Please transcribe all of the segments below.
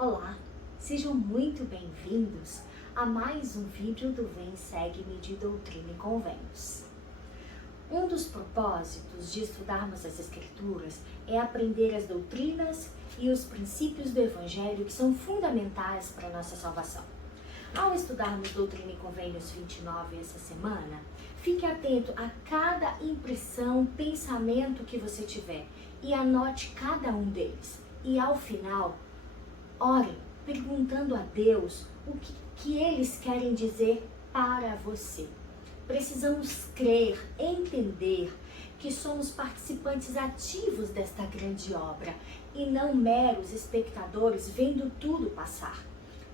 Olá, sejam muito bem-vindos a mais um vídeo do Vem Segue-me de Doutrina e Convênios. Um dos propósitos de estudarmos as Escrituras é aprender as doutrinas e os princípios do Evangelho que são fundamentais para a nossa salvação. Ao estudarmos Doutrina e Convênios 29 essa semana, fique atento a cada impressão, pensamento que você tiver e anote cada um deles. E ao final, ore perguntando a Deus o que eles querem dizer para você. Precisamos crer, entender que somos participantes ativos desta grande obra e não meros espectadores vendo tudo passar.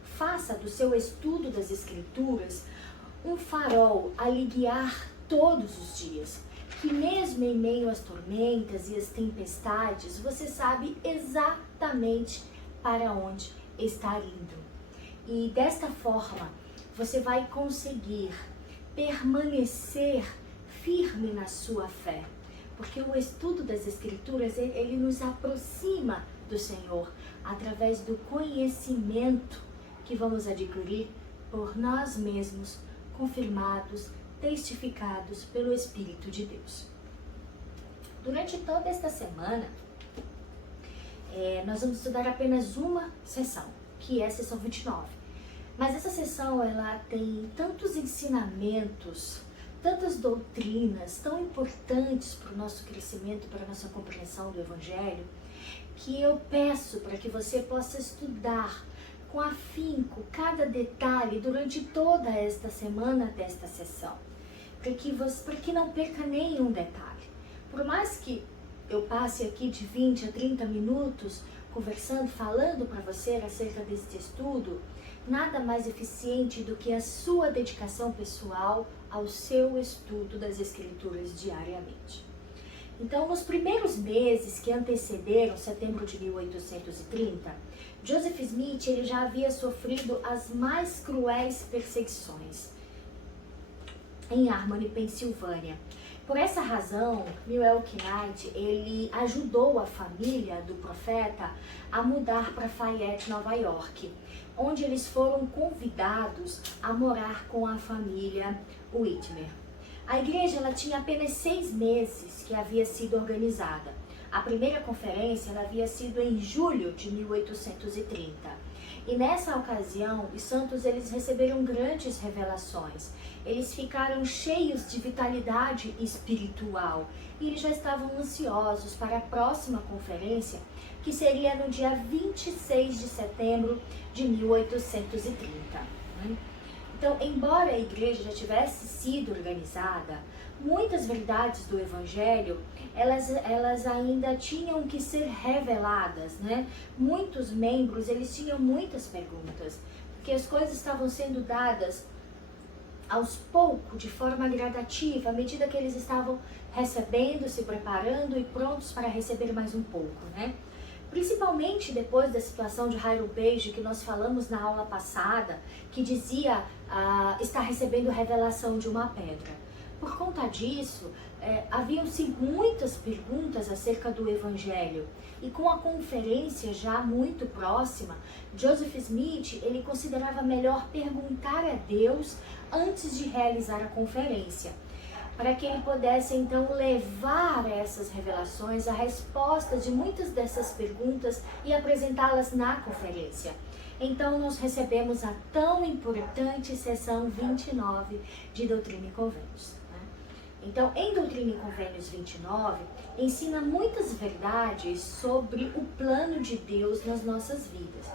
Faça do seu estudo das Escrituras um farol a lhe guiar todos os dias, que mesmo em meio às tormentas e às tempestades, você sabe exatamente para onde está indo. E desta forma, você vai conseguir permanecer firme na sua fé, porque o estudo das Escrituras, ele nos aproxima do Senhor através do conhecimento que vamos adquirir por nós mesmos, confirmados, testificados pelo Espírito de Deus. Durante toda esta semana, nós vamos estudar apenas uma sessão, que é a sessão 29. Mas essa sessão, ela tem tantos ensinamentos, tantas doutrinas tão importantes para o nosso crescimento, para a nossa compreensão do Evangelho, que eu peço para que você possa estudar com afinco cada detalhe durante toda esta semana desta sessão, para que não perca nenhum detalhe. Por mais que eu passe aqui de 20 a 30 minutos conversando, falando para você acerca deste estudo, nada mais eficiente do que a sua dedicação pessoal ao seu estudo das Escrituras diariamente. Então, nos primeiros meses que antecederam setembro de 1830, Joseph Smith ele já havia sofrido as mais cruéis perseguições em Harmony, Pensilvânia. Por essa razão, Milwaukee Knight, ele ajudou a família do profeta a mudar para Fayette, Nova York, onde eles foram convidados a morar com a família Whitmer. A igreja ela tinha apenas 6 meses que havia sido organizada. A primeira conferência ela havia sido em julho de 1830. E nessa ocasião, os santos eles receberam grandes revelações. Eles ficaram cheios de vitalidade espiritual e eles já estavam ansiosos para a próxima conferência, que seria no dia 26 de setembro de 1830. Então, embora a igreja já tivesse sido organizada, muitas verdades do Evangelho, elas ainda tinham que ser reveladas, né? Muitos membros, eles tinham muitas perguntas, porque as coisas estavam sendo dadas aos poucos, de forma gradativa, à medida que eles estavam recebendo, se preparando e prontos para receber mais um pouco, né? Principalmente depois da situação de Hiram Page, que nós falamos na aula passada, que dizia estar recebendo revelação de uma pedra. Por conta disso, haviam-se muitas perguntas acerca do Evangelho. E com a conferência já muito próxima, Joseph Smith ele considerava melhor perguntar a Deus antes de realizar a conferência, para que ele pudesse então levar essas revelações, a resposta de muitas dessas perguntas e apresentá-las na conferência. Então nós recebemos a tão importante sessão 29 de Doutrina e Convênios. Então, em Doutrina e Convênios 29, ensina muitas verdades sobre o plano de Deus nas nossas vidas.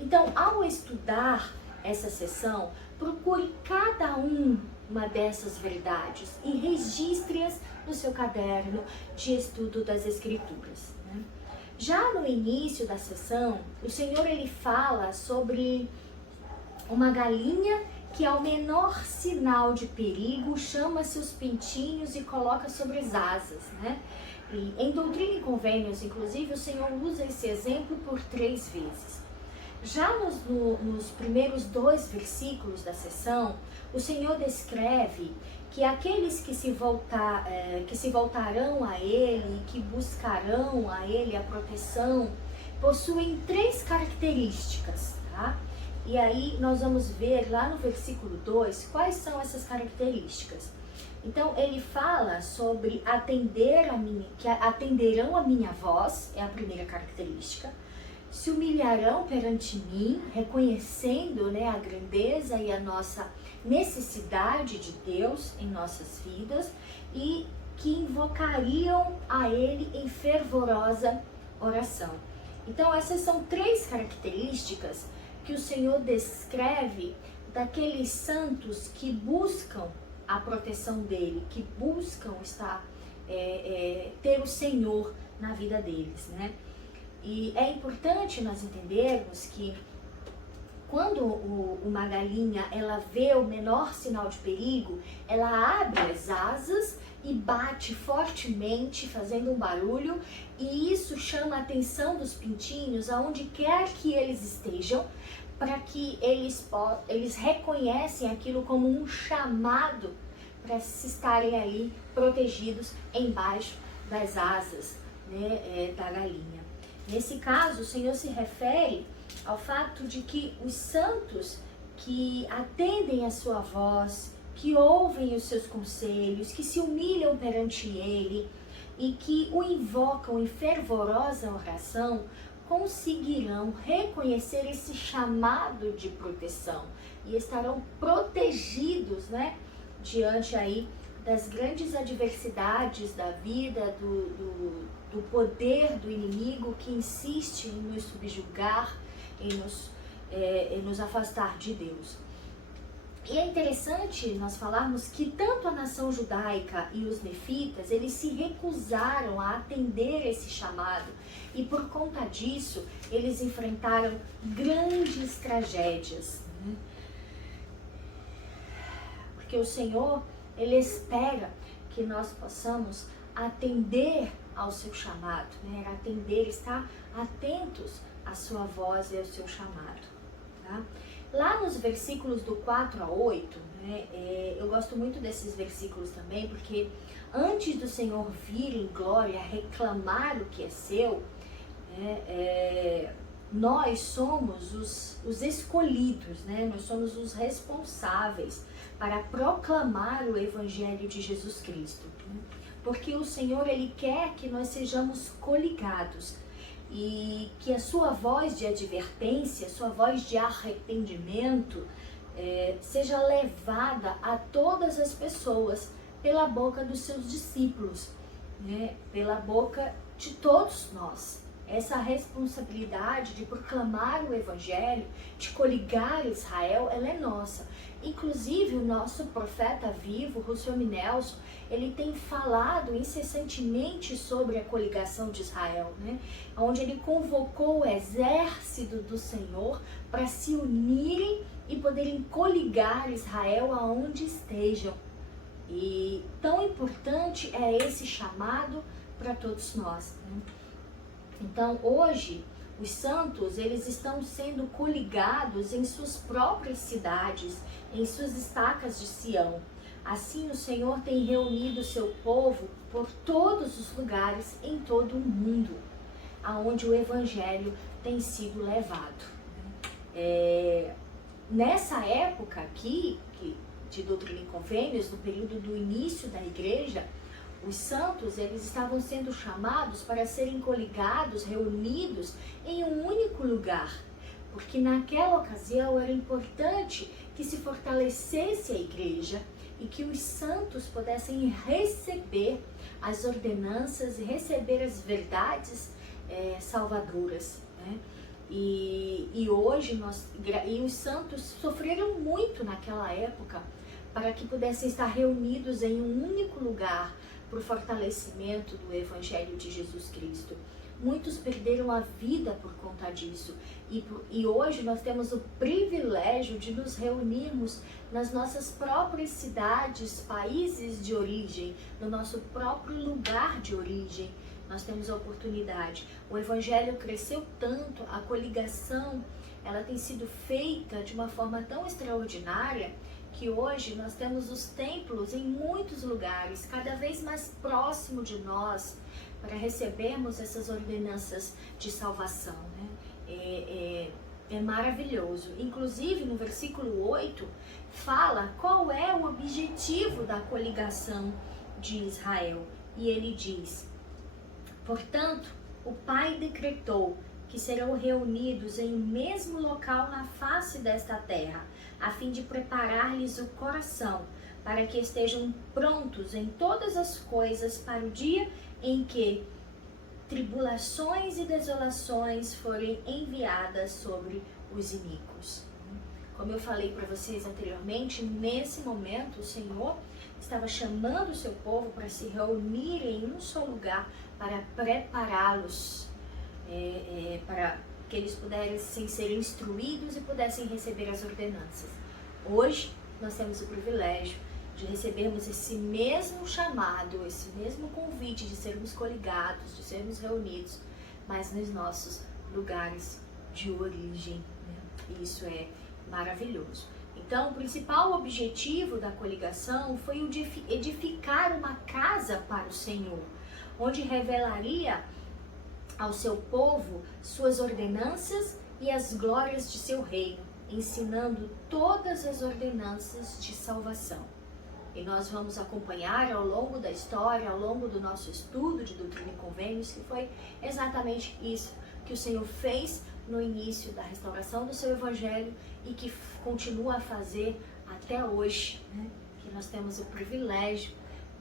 Então, ao estudar essa sessão, procure cada uma dessas verdades e registre-as no seu caderno de estudo das Escrituras. Já no início da sessão, o Senhor ele fala sobre uma galinha que ao menor sinal de perigo chama seus pintinhos e coloca sobre as asas, né? E em Doutrina e Convênios, inclusive, o Senhor usa esse exemplo por 3 vezes. Já nos primeiros 2 versículos da sessão, o Senhor descreve que aqueles que se voltarão a Ele, que buscarão a Ele a proteção, possuem 3 características, tá? E aí nós vamos ver lá no versículo 2 quais são essas características. Então ele fala sobre que atenderão a minha voz, é a primeira característica. Se humilharão perante mim, reconhecendo, né, a grandeza e a nossa necessidade de Deus em nossas vidas, e que invocariam a Ele em fervorosa oração. Então essas são 3 características que o Senhor descreve daqueles santos que buscam a proteção dele, que buscam ter o Senhor na vida deles, né? E é importante nós entendermos que quando uma galinha ela vê o menor sinal de perigo, ela abre as asas e bate fortemente, fazendo um barulho, e isso chama a atenção dos pintinhos aonde quer que eles estejam, para que eles reconhecem aquilo como um chamado para se estarem ali protegidos embaixo das asas, né, da galinha. Nesse caso, o Senhor se refere ao fato de que os santos que atendem a sua voz, que ouvem os seus conselhos, que se humilham perante Ele e que o invocam em fervorosa oração, conseguirão reconhecer esse chamado de proteção e estarão protegidos, né, diante aí das grandes adversidades da vida, do poder do inimigo que insiste em nos subjugar, em nos afastar de Deus. E é interessante nós falarmos que tanto a nação judaica e os nefitas, eles se recusaram a atender esse chamado, e por conta disso, eles enfrentaram grandes tragédias, né? Porque o Senhor, Ele espera que nós possamos atender ao seu chamado, né? Atender, estar atentos à sua voz e ao seu chamado, tá? Lá nos versículos do 4 a 8, né, eu gosto muito desses versículos também, porque antes do Senhor vir em glória reclamar o que é seu, né, nós somos os escolhidos, né? Nós somos os responsáveis para proclamar o Evangelho de Jesus Cristo, né? Porque o Senhor, Ele quer que nós sejamos coligados e que a sua voz de advertência, a sua voz de arrependimento seja levada a todas as pessoas pela boca dos seus discípulos, né? Pela boca de todos nós. Essa responsabilidade de proclamar o Evangelho, de coligar Israel, ela é nossa. Inclusive, o nosso profeta vivo, Russell M. Nelson, ele tem falado incessantemente sobre a coligação de Israel, né? Onde ele convocou o exército do Senhor para se unirem e poderem coligar Israel aonde estejam. E tão importante é esse chamado para todos nós, né? Então, hoje, os santos, eles estão sendo coligados em suas próprias cidades, em suas estacas de Sião. Assim, o Senhor tem reunido o seu povo por todos os lugares em todo o mundo, aonde o Evangelho tem sido levado. Nessa época aqui, de Doutrina e Convênios, no período do início da igreja, os santos, eles estavam sendo chamados para serem coligados, reunidos em um único lugar, porque naquela ocasião era importante que se fortalecesse a igreja e que os santos pudessem receber as ordenanças e receber as verdades salvadoras, né? E hoje os santos sofreram muito naquela época para que pudessem estar reunidos em um único lugar, para o fortalecimento do Evangelho de Jesus Cristo. Muitos perderam a vida por conta disso. E hoje nós temos o privilégio de nos reunirmos nas nossas próprias cidades, países de origem, no nosso próprio lugar de origem. Nós temos a oportunidade. O Evangelho cresceu tanto, a coligação, ela tem sido feita de uma forma tão extraordinária, que hoje nós temos os templos em muitos lugares, cada vez mais próximo de nós, para recebermos essas ordenanças de salvação, né? É maravilhoso. Inclusive, no versículo 8, fala qual é o objetivo da coligação de Israel. E ele diz: portanto, o Pai decretou que serão reunidos em um mesmo local na face desta terra, a fim de preparar-lhes o coração, para que estejam prontos em todas as coisas para o dia em que tribulações e desolações forem enviadas sobre os iníquos. Como eu falei para vocês anteriormente, nesse momento o Senhor estava chamando o seu povo para se reunir em um só lugar, para prepará-los, para que eles pudessem ser instruídos e pudessem receber as ordenanças. Hoje nós temos o privilégio de recebermos esse mesmo chamado, esse mesmo convite de sermos coligados, de sermos reunidos, mas nos nossos lugares de origem, né? Isso é maravilhoso. Então, o principal objetivo da coligação foi o de edificar uma casa para o Senhor, onde revelaria ao seu povo suas ordenanças e as glórias de seu reino, ensinando todas as ordenanças de salvação. E nós vamos acompanhar ao longo da história, ao longo do nosso estudo de Doutrina e Convênios, que foi exatamente isso que o Senhor fez no início da restauração do seu Evangelho e que continua a fazer até hoje, né? Que nós temos o privilégio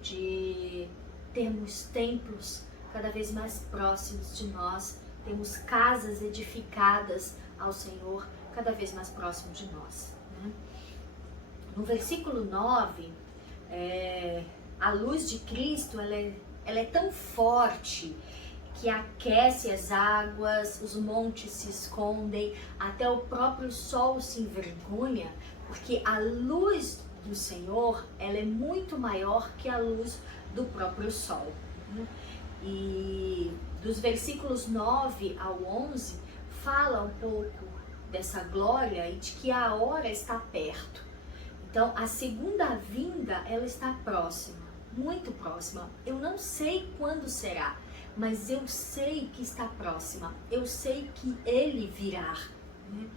de termos templos cada vez mais próximos de nós, temos casas edificadas ao Senhor cada vez mais próximo de nós, né? No versículo 9, a luz de Cristo ela é tão forte que aquece as águas, os montes se escondem, até o próprio sol se envergonha, porque a luz do Senhor ela é muito maior que a luz do próprio sol, né? E dos versículos 9 ao 11 fala um pouco dessa glória e de que a hora está perto. Então, a segunda vinda, ela está próxima, muito próxima. Eu não sei quando será, mas eu sei que está próxima. Eu sei que Ele virá, né?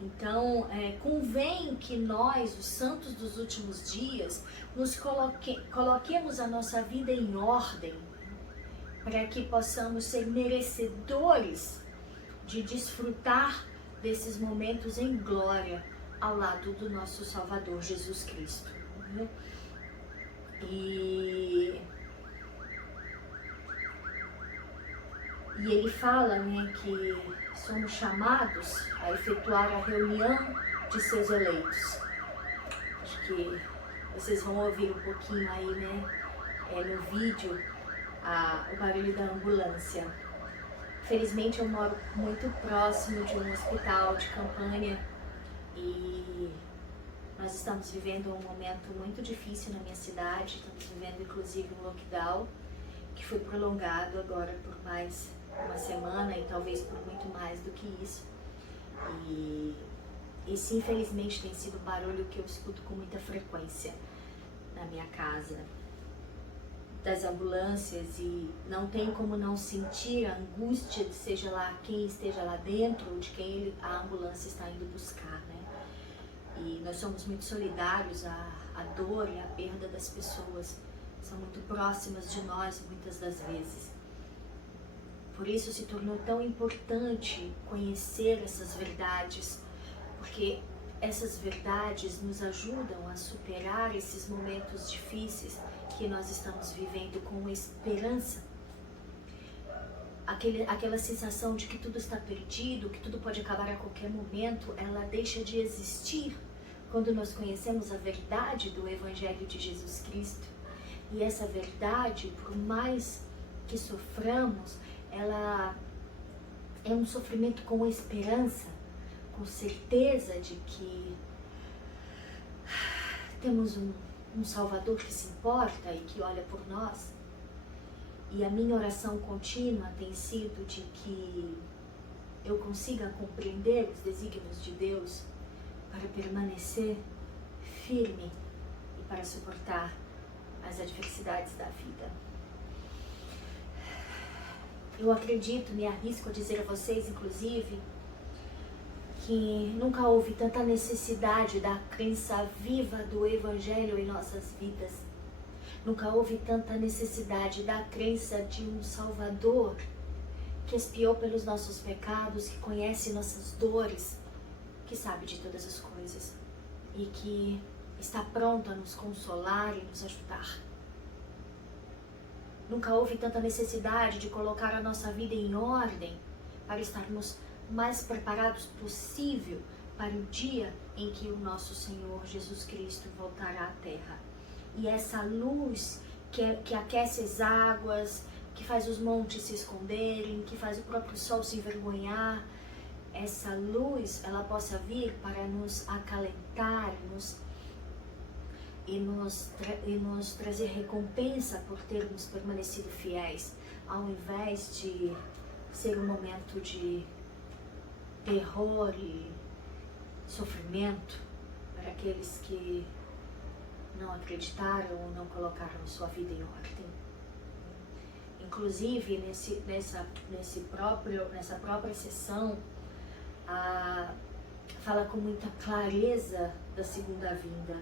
Então, convém que nós, os santos dos últimos dias, nos coloquemos a nossa vida em ordem, para que possamos ser merecedores de desfrutar desses momentos em glória, ao lado do nosso Salvador Jesus Cristo, né? E ele fala, né, que somos chamados a efetuar a reunião de seus eleitos. Acho que vocês vão ouvir um pouquinho aí, né, no vídeo, o barulho da ambulância. Felizmente eu moro muito próximo de um hospital de campanha e nós estamos vivendo um momento muito difícil na minha cidade. Estamos vivendo inclusive um lockdown que foi prolongado agora por mais uma semana e talvez por muito mais do que isso. E esse infelizmente tem sido um barulho que eu escuto com muita frequência na minha casa, das ambulâncias, e não tem como não sentir a angústia de seja lá quem esteja lá dentro ou de quem a ambulância está indo buscar, né? E nós somos muito solidários à dor e à perda das pessoas, são muito próximas de nós muitas das vezes. Por isso se tornou tão importante conhecer essas verdades, porque essas verdades nos ajudam a superar esses momentos difíceis que nós estamos vivendo com esperança. Aquela sensação de que tudo está perdido, que tudo pode acabar a qualquer momento, ela deixa de existir quando nós conhecemos a verdade do Evangelho de Jesus Cristo. E essa verdade, por mais que soframos, ela é um sofrimento com esperança, com certeza de que temos um Salvador que se importa e que olha por nós. E a minha oração contínua tem sido de que eu consiga compreender os desígnios de Deus para permanecer firme e para suportar as adversidades da vida. Eu acredito, me arrisco a dizer a vocês, inclusive, que nunca houve tanta necessidade da crença viva do Evangelho em nossas vidas. Nunca houve tanta necessidade da crença de um Salvador que expiou pelos nossos pecados, que conhece nossas dores, que sabe de todas as coisas e que está pronto a nos consolar e nos ajudar. Nunca houve tanta necessidade de colocar a nossa vida em ordem para estarmos mais preparados possível para o dia em que o nosso Senhor Jesus Cristo voltará à Terra. E essa luz que aquece as águas, que faz os montes se esconderem, que faz o próprio sol se envergonhar, essa luz, ela possa vir para nos acalentar, e nos trazer recompensa por termos permanecido fiéis, ao invés de ser um momento de terror e sofrimento para aqueles que não acreditaram ou não colocaram sua vida em ordem. Inclusive, nessa própria sessão, fala com muita clareza da segunda vinda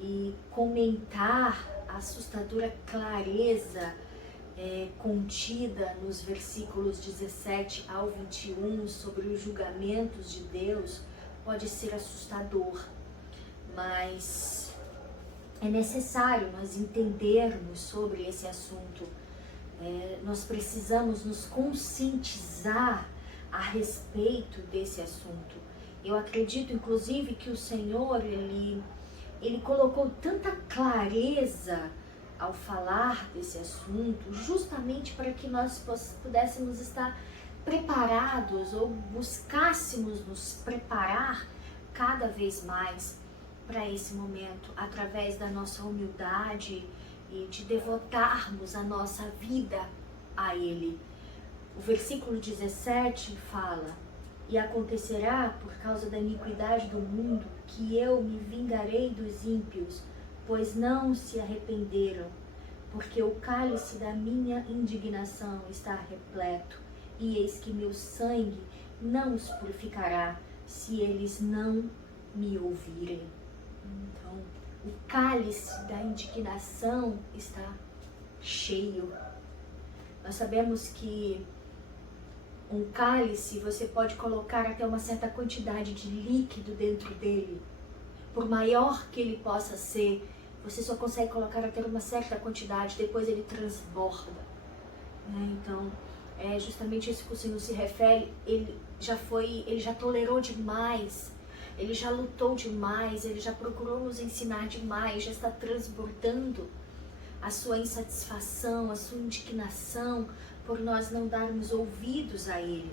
e comentar a assustadora clareza contida nos versículos 17 ao 21 sobre os julgamentos de Deus pode ser assustador, mas é necessário nós entendermos sobre esse assunto. Nós precisamos nos conscientizar a respeito desse assunto. Eu acredito, inclusive, que o Senhor, Ele colocou tanta clareza ao falar desse assunto, justamente para que nós pudéssemos estar preparados ou buscássemos nos preparar cada vez mais para esse momento, através da nossa humildade e de devotarmos a nossa vida a Ele. O versículo 17 fala: e acontecerá por causa da iniquidade do mundo que eu me vingarei dos ímpios, pois não se arrependeram, porque o cálice da minha indignação está repleto, e eis que meu sangue não os purificará, se eles não me ouvirem. Então, o cálice da indignação está cheio. Nós sabemos que um cálice, você pode colocar até uma certa quantidade de líquido dentro dele. Por maior que ele possa ser, você só consegue colocar até uma certa quantidade, depois ele transborda. Então, é justamente isso que o Senhor se refere. Ele já tolerou demais, ele já lutou demais, ele já procurou nos ensinar demais, já está transbordando a sua insatisfação, a sua indignação, por nós não darmos ouvidos a Ele,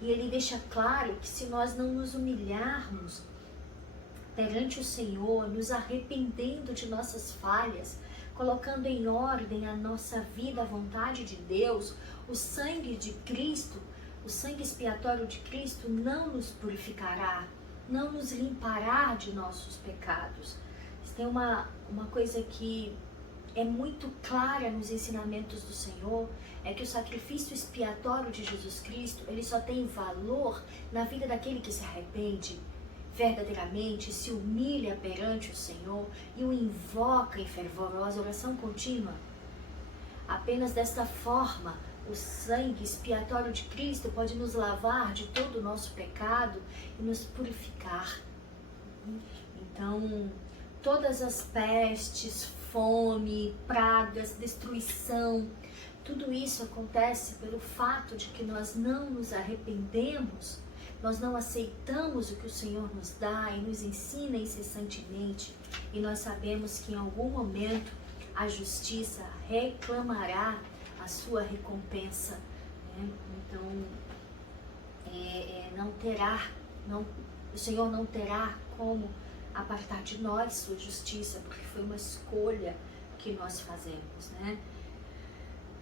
E Ele deixa claro que se nós não nos humilharmos perante o Senhor, nos arrependendo de nossas falhas, colocando em ordem a nossa vida, a vontade de Deus, o sangue de Cristo, o sangue expiatório de Cristo não nos purificará, não nos limpará de nossos pecados. Tem uma coisa que é muito clara nos ensinamentos do Senhor, é que o sacrifício expiatório de Jesus Cristo, ele só tem valor na vida daquele que se arrepende verdadeiramente, se humilha perante o Senhor e o invoca em fervorosa oração contínua. Apenas desta forma, o sangue expiatório de Cristo pode nos lavar de todo o nosso pecado e nos purificar. Então, todas as pestes, fome, pragas, destruição, tudo isso acontece pelo fato de que nós não nos arrependemos, nós não aceitamos o que o Senhor nos dá e nos ensina incessantemente, e nós sabemos que em algum momento a justiça reclamará a sua recompensa, Então, o Senhor não terá como apartar de nós sua justiça, porque foi uma escolha que nós fazemos,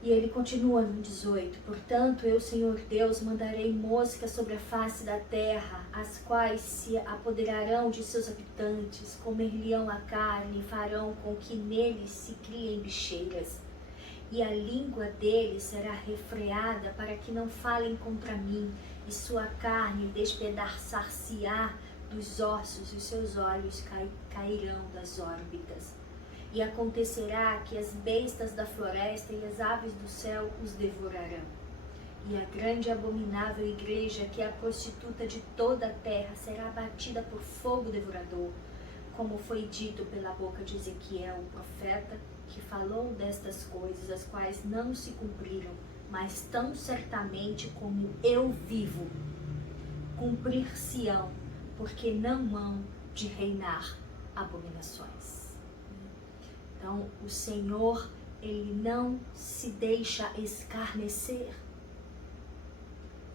E ele continua no 18: portanto, eu, Senhor Deus, mandarei moscas sobre a face da terra, as quais se apoderarão de seus habitantes, comer-lhe-ão a carne e farão com que neles se criem bicheiras. E a língua deles será refreada para que não falem contra mim, e sua carne despedaçar-se-á dos ossos, e os seus olhos cairão das órbitas. E acontecerá que as bestas da floresta e as aves do céu os devorarão. E a grande e abominável igreja, que é a prostituta de toda a terra, será abatida por fogo devorador, como foi dito pela boca de Ezequiel, o profeta, que falou destas coisas, as quais não se cumpriram, mas tão certamente como eu vivo, cumprir-se-ão, porque não hão de reinar abominações. Então, o Senhor, Ele não se deixa escarnecer.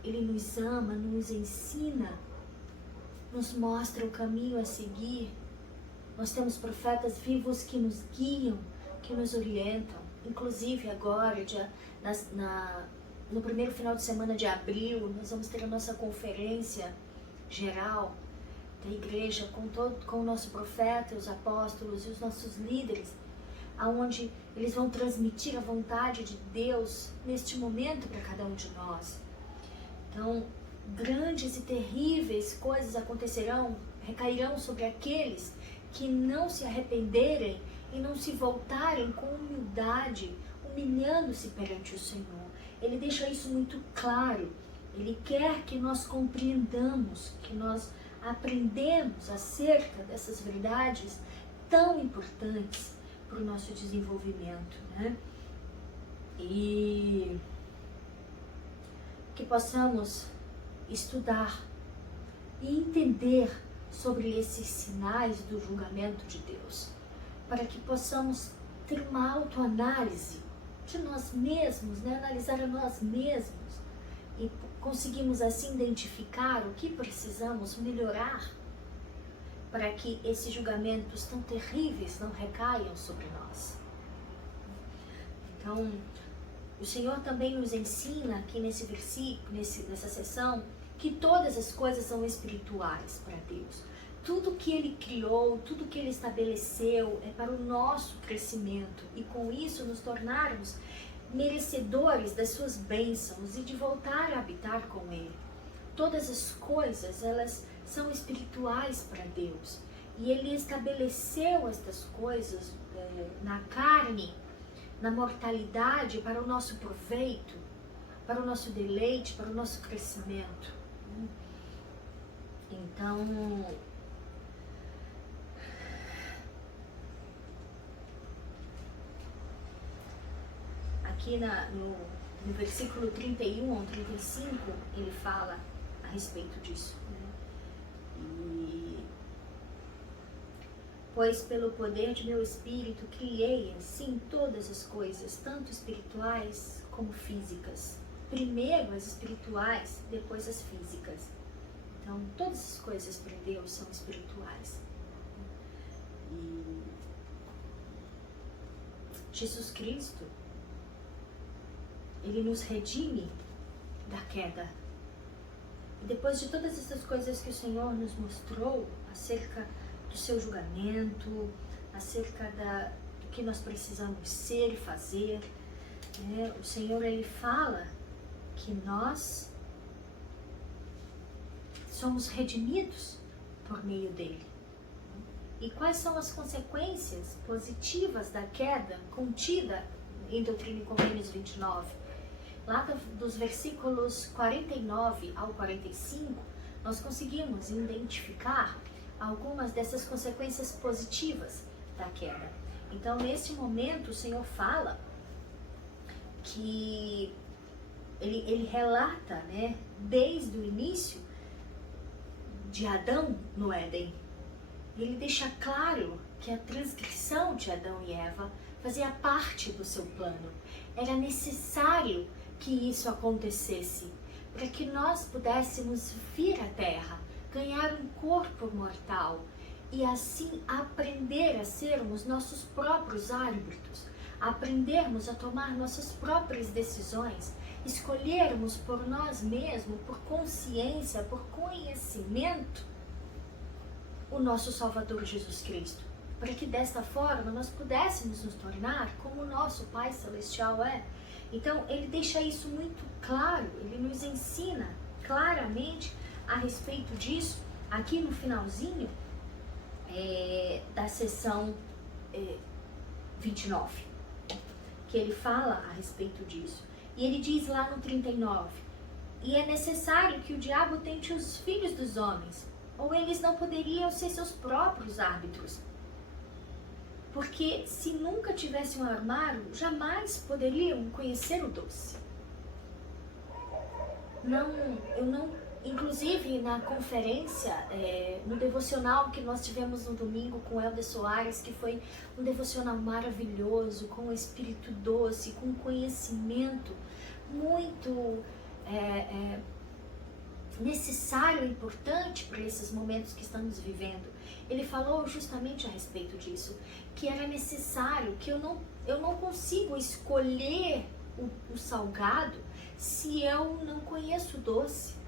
Ele nos ama, nos ensina, nos mostra o caminho a seguir. Nós temos profetas vivos que nos guiam, que nos orientam. Inclusive agora, no primeiro final de semana de abril, nós vamos ter a nossa conferência geral da igreja com o nosso profeta, os apóstolos e os nossos líderes, aonde eles vão transmitir a vontade de Deus neste momento para cada um de nós. Então, grandes e terríveis coisas acontecerão, recairão sobre aqueles que não se arrependerem e não se voltarem com humildade, humilhando-se perante o Senhor. Ele deixa isso muito claro. Ele quer que nós compreendamos, que nós aprendemos acerca dessas verdades tão importantes para o nosso desenvolvimento, né? E que possamos estudar e entender sobre esses sinais do julgamento de Deus, para que possamos ter uma autoanálise de nós mesmos, né? Analisar a nós mesmos e conseguimos assim identificar o que precisamos melhorar para que esses julgamentos tão terríveis não recaiam sobre nós. Então, o Senhor também nos ensina aqui nesse versículo, nessa sessão, que todas as coisas são espirituais para Deus. Tudo que Ele criou, tudo que Ele estabeleceu é para o nosso crescimento e com isso nos tornarmos merecedores das suas bênçãos e de voltar a habitar com Ele. Todas as coisas, elas são espirituais para Deus e Ele estabeleceu estas coisas na carne, na mortalidade, para o nosso proveito, para o nosso deleite, para o nosso crescimento. Então, aqui no versículo 31 ao 35, ele fala a respeito disso. Pois pelo poder de meu Espírito criei assim todas as coisas, tanto espirituais como físicas. Primeiro as espirituais, depois as físicas. Então todas as coisas para Deus são espirituais. E Jesus Cristo, Ele nos redime da queda. E depois de todas essas coisas que o Senhor nos mostrou acerca do seu julgamento, acerca do que nós precisamos ser e fazer, né? O Senhor, Ele fala que nós somos redimidos por meio dEle. E quais são as consequências positivas da queda contida em Doutrina e Convênios 29? Lá dos versículos 49 ao 45, nós conseguimos identificar algumas dessas consequências positivas da queda. Então, neste momento, o Senhor fala que ele relata, né, desde o início de Adão no Éden. Ele deixa claro que a transgressão de Adão e Eva fazia parte do seu plano. Era necessário que isso acontecesse para que nós pudéssemos vir à Terra, ganhar um corpo mortal e assim aprender a sermos nossos próprios árbitros, aprendermos a tomar nossas próprias decisões, escolhermos por nós mesmos, por consciência, por conhecimento, o nosso Salvador Jesus Cristo, para que desta forma nós pudéssemos nos tornar como o nosso Pai Celestial é. Então ele deixa isso muito claro, ele nos ensina claramente a respeito disso, aqui no finalzinho da sessão 29, que ele fala a respeito disso. E ele diz lá no 39, e é necessário que o diabo tente os filhos dos homens, ou eles não poderiam ser seus próprios árbitros. Porque se nunca tivessem um armário, jamais poderiam conhecer o doce. Inclusive na conferência, no devocional que nós tivemos no domingo com Helder Soares, que foi um devocional maravilhoso, com o espírito doce, com conhecimento muito necessário e importante para esses momentos que estamos vivendo. Ele falou justamente a respeito disso, que era necessário, que eu não consigo escolher o salgado se eu não conheço o doce.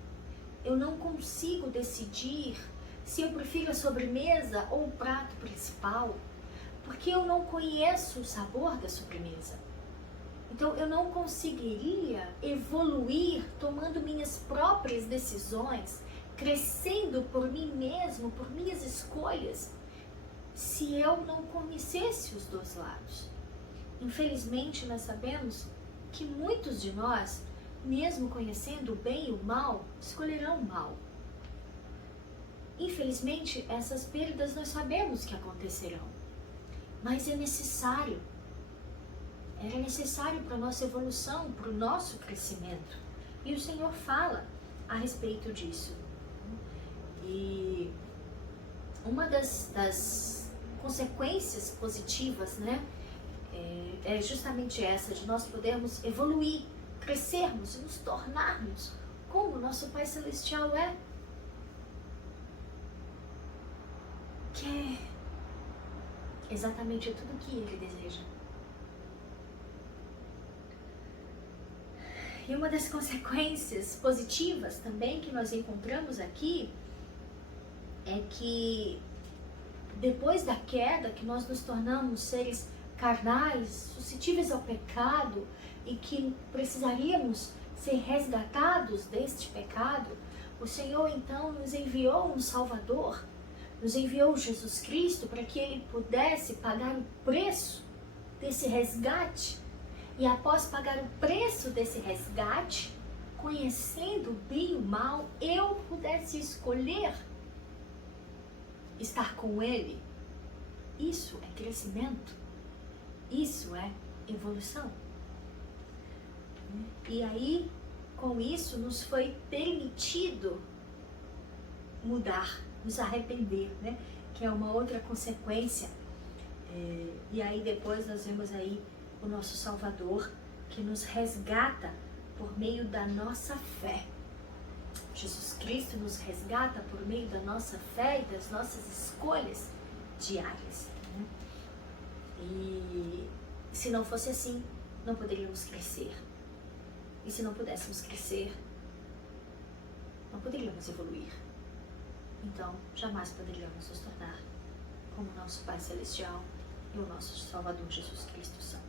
Eu não consigo decidir se eu prefiro a sobremesa ou o prato principal, porque eu não conheço o sabor da sobremesa. Então eu não conseguiria evoluir tomando minhas próprias decisões, crescendo por mim mesmo, por minhas escolhas, se eu não conhecesse os dois lados. Infelizmente nós sabemos que muitos de nós, mesmo conhecendo o bem e o mal, escolherão o mal. Infelizmente essas perdas nós sabemos que acontecerão, mas é necessário. Era necessário para a nossa evolução, para o nosso crescimento. E o Senhor fala a respeito disso. E uma das consequências positivas, né, é justamente essa, de nós podermos evoluir, crescermos e nos tornarmos como o nosso Pai Celestial é. Que é exatamente tudo o que Ele deseja. E uma das consequências positivas também que nós encontramos aqui é que depois da queda, que nós nos tornamos seres carnais, suscetíveis ao pecado e que precisaríamos ser resgatados deste pecado, o Senhor então nos enviou um Salvador, nos enviou Jesus Cristo para que Ele pudesse pagar o preço desse resgate. E após pagar o preço desse resgate, conhecendo o bem e o mal, eu pudesse escolher estar com Ele. Isso é crescimento. Isso é evolução. E aí, com isso, nos foi permitido mudar, nos arrepender, né? Que é uma outra consequência. E aí depois nós vemos aí o nosso Salvador, que nos resgata por meio da nossa fé. Jesus Cristo nos resgata por meio da nossa fé e das nossas escolhas diárias. Né? E se não fosse assim, não poderíamos crescer. E se não pudéssemos crescer, não poderíamos evoluir. Então, jamais poderíamos nos tornar como nosso Pai Celestial e o nosso Salvador Jesus Cristo são.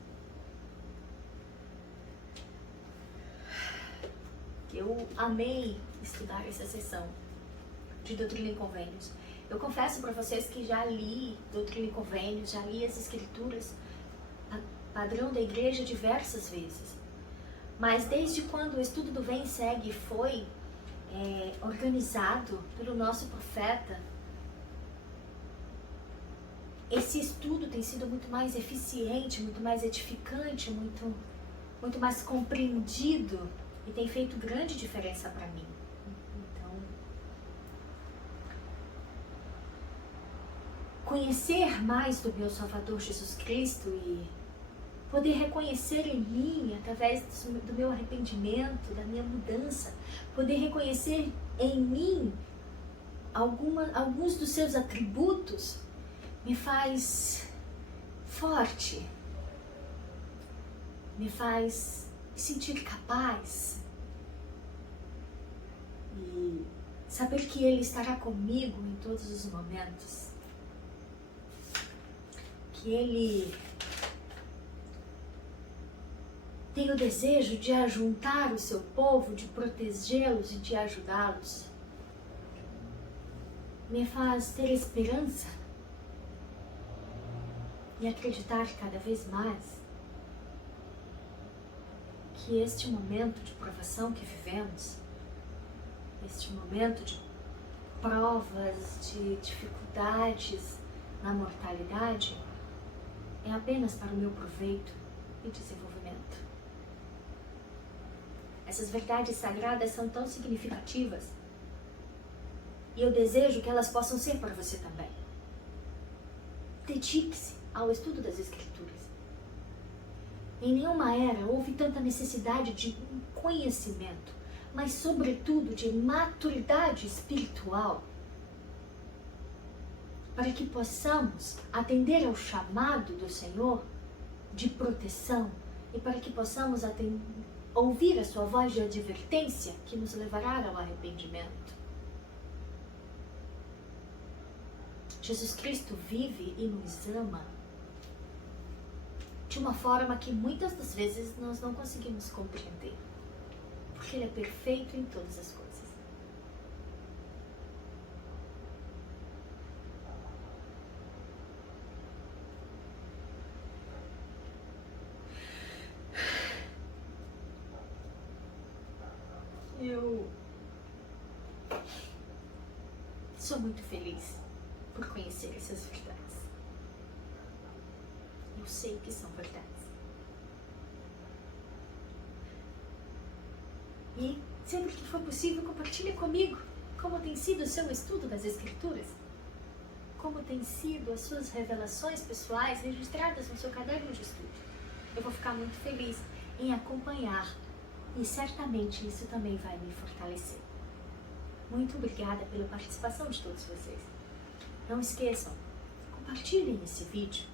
Eu amei estudar essa sessão de Doutrina e Convênios. Eu confesso para vocês que já li Doutrina e Convênios, já li as Escrituras, padrão da igreja, diversas vezes. Mas desde quando o estudo do Vem e Segue foi organizado pelo nosso profeta, esse estudo tem sido muito mais eficiente, muito mais edificante, muito mais compreendido e tem feito grande diferença para mim. Então, conhecer mais do meu Salvador Jesus Cristo e poder reconhecer em mim, através do meu arrependimento, da minha mudança, poder reconhecer em mim alguns dos seus atributos, me faz forte, me faz me sentir capaz e saber que Ele estará comigo em todos os momentos, que Ele tem o desejo de ajuntar o seu povo, de protegê-los e de ajudá-los. Me faz ter esperança e acreditar cada vez mais que este momento de provação que vivemos, este momento de provas, de dificuldades na mortalidade, é apenas para o meu proveito e desenvolvimento. Essas verdades sagradas são tão significativas e eu desejo que elas possam ser para você também. Dedique-se ao estudo das Escrituras. Em nenhuma era houve tanta necessidade de conhecimento, mas sobretudo de maturidade espiritual, para que possamos atender ao chamado do Senhor de proteção e para que possamos ouvir a sua voz de advertência que nos levará ao arrependimento. Jesus Cristo vive e nos ama de uma forma que muitas das vezes nós não conseguimos compreender, porque Ele é perfeito em todas as coisas. Eu sou muito feliz por conhecer essas verdades. Eu sei que são verdades. E sempre que for possível, compartilhe comigo como tem sido o seu estudo das Escrituras, como tem sido as suas revelações pessoais registradas no seu caderno de estudo. Eu vou ficar muito feliz em acompanhar e certamente isso também vai me fortalecer. Muito obrigada pela participação de todos vocês. Não esqueçam, compartilhem esse vídeo.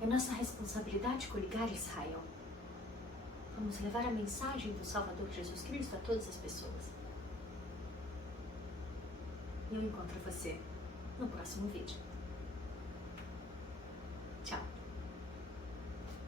É nossa responsabilidade coligar Israel. Vamos levar a mensagem do Salvador Jesus Cristo a todas as pessoas. E eu encontro você no próximo vídeo.